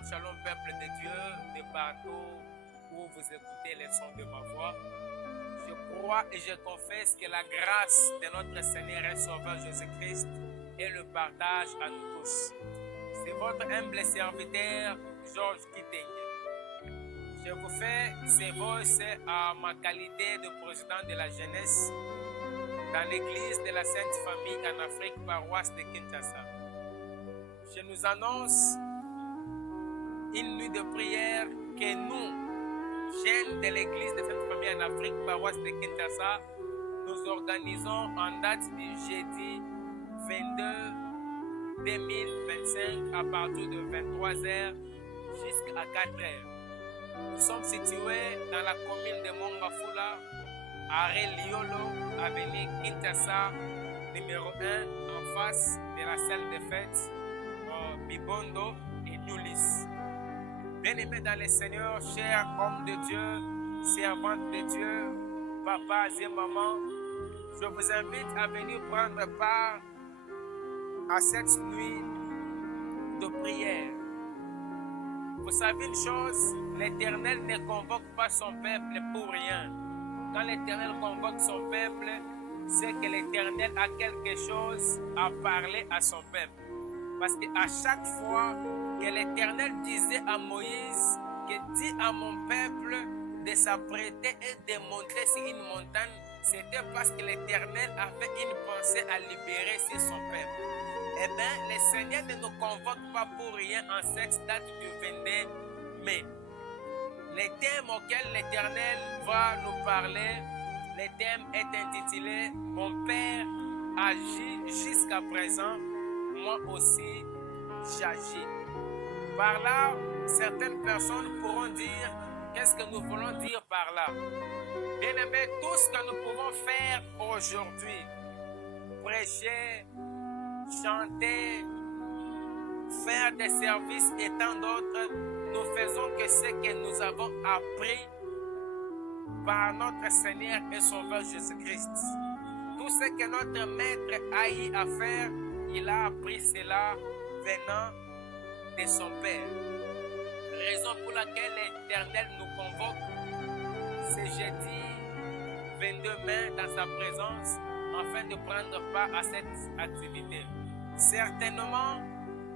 shalom peuple de Dieu, de partout où vous écoutez les sons de ma voix. Je crois et je confesse que la grâce de notre Seigneur et Sauveur Jésus-Christ est le partage à nous tous. C'est votre humble serviteur Georges Kitenge. Je vous fais ces voix à ma qualité de président de la jeunesse dans l'église de la Sainte Famille en Afrique, paroisse de Kinshasa. Je nous annonce une nuit de prière que nous, jeunes de l'église de la Sainte Famille en Afrique, paroisse de Kinshasa, nous organisons en date du jeudi 22 2025 à partir de 23h jusqu'à 4h. Nous sommes situés dans la commune de Mongafula, arrêt Liolo, avenue Kinshasa, numéro 1, en face de la salle de fête Bibondo et Nulis. Bien-aimés dans le Seigneur, chers hommes de Dieu, servantes de Dieu, papas et mamans, je vous invite à venir prendre part à cette nuit de prière. Vous savez une chose, l'Éternel ne convoque pas son peuple pour rien. Quand l'Éternel convoque son peuple, c'est que l'Éternel a quelque chose à parler à son peuple. Parce qu'à chaque fois que l'Éternel disait à Moïse que dis à mon peuple de s'apprêter et de monter sur une montagne, c'était parce que l'Éternel avait une pensée à libérer sur son peuple. Eh bien, le Seigneur ne nous convoque pas pour rien en cette date du 22 mai. Le thème auquel l'Éternel va nous parler, le thème est intitulé « Mon Père agit jusqu'à présent, moi aussi j'agis ». Par là, certaines personnes pourront dire « Qu'est-ce que nous voulons dire par là ?» Bien aimé, tout ce que nous pouvons faire aujourd'hui, prêcher, chanter, faire des services et tant d'autres, nous faisons que ce que nous avons appris par notre Seigneur et Sauveur Jésus-Christ. Tout ce que notre Maître a eu à faire, il a appris cela venant de son Père. Raison pour laquelle l'Éternel nous convoque ce jeudi 22 mai dans sa présence afin de prendre part à cette activité. Certainement,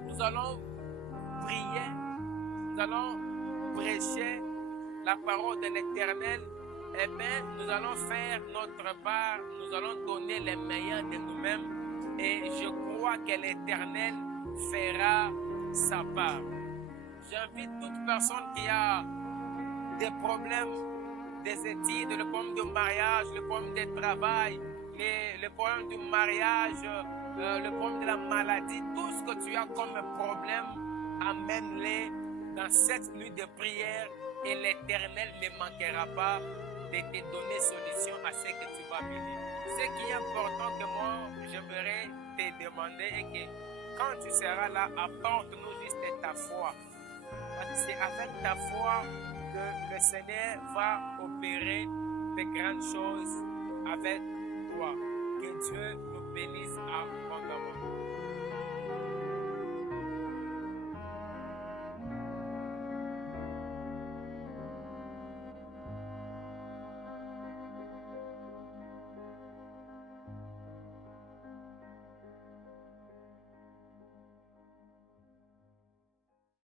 nous allons prier, nous allons prêcher la parole de l'Éternel. Eh bien, nous allons faire notre part, nous allons donner les meilleurs de nous-mêmes et je crois que l'Éternel fera sa part. J'invite toute personne qui a des problèmes des études, le problème du mariage, le problème du travail, le problème du mariage, le problème de la maladie, tout ce que tu as comme problème, amène-les dans cette nuit de prière et l'Éternel ne manquera pas de te donner solution à ce que tu vas venir. Ce qui est important que moi, j'aimerais te demander est que quand tu seras là, apporte-nous juste ta foi. Parce que c'est avec ta foi que le Seigneur va opérer de grandes choses avec toi. Que Dieu nous bénisse à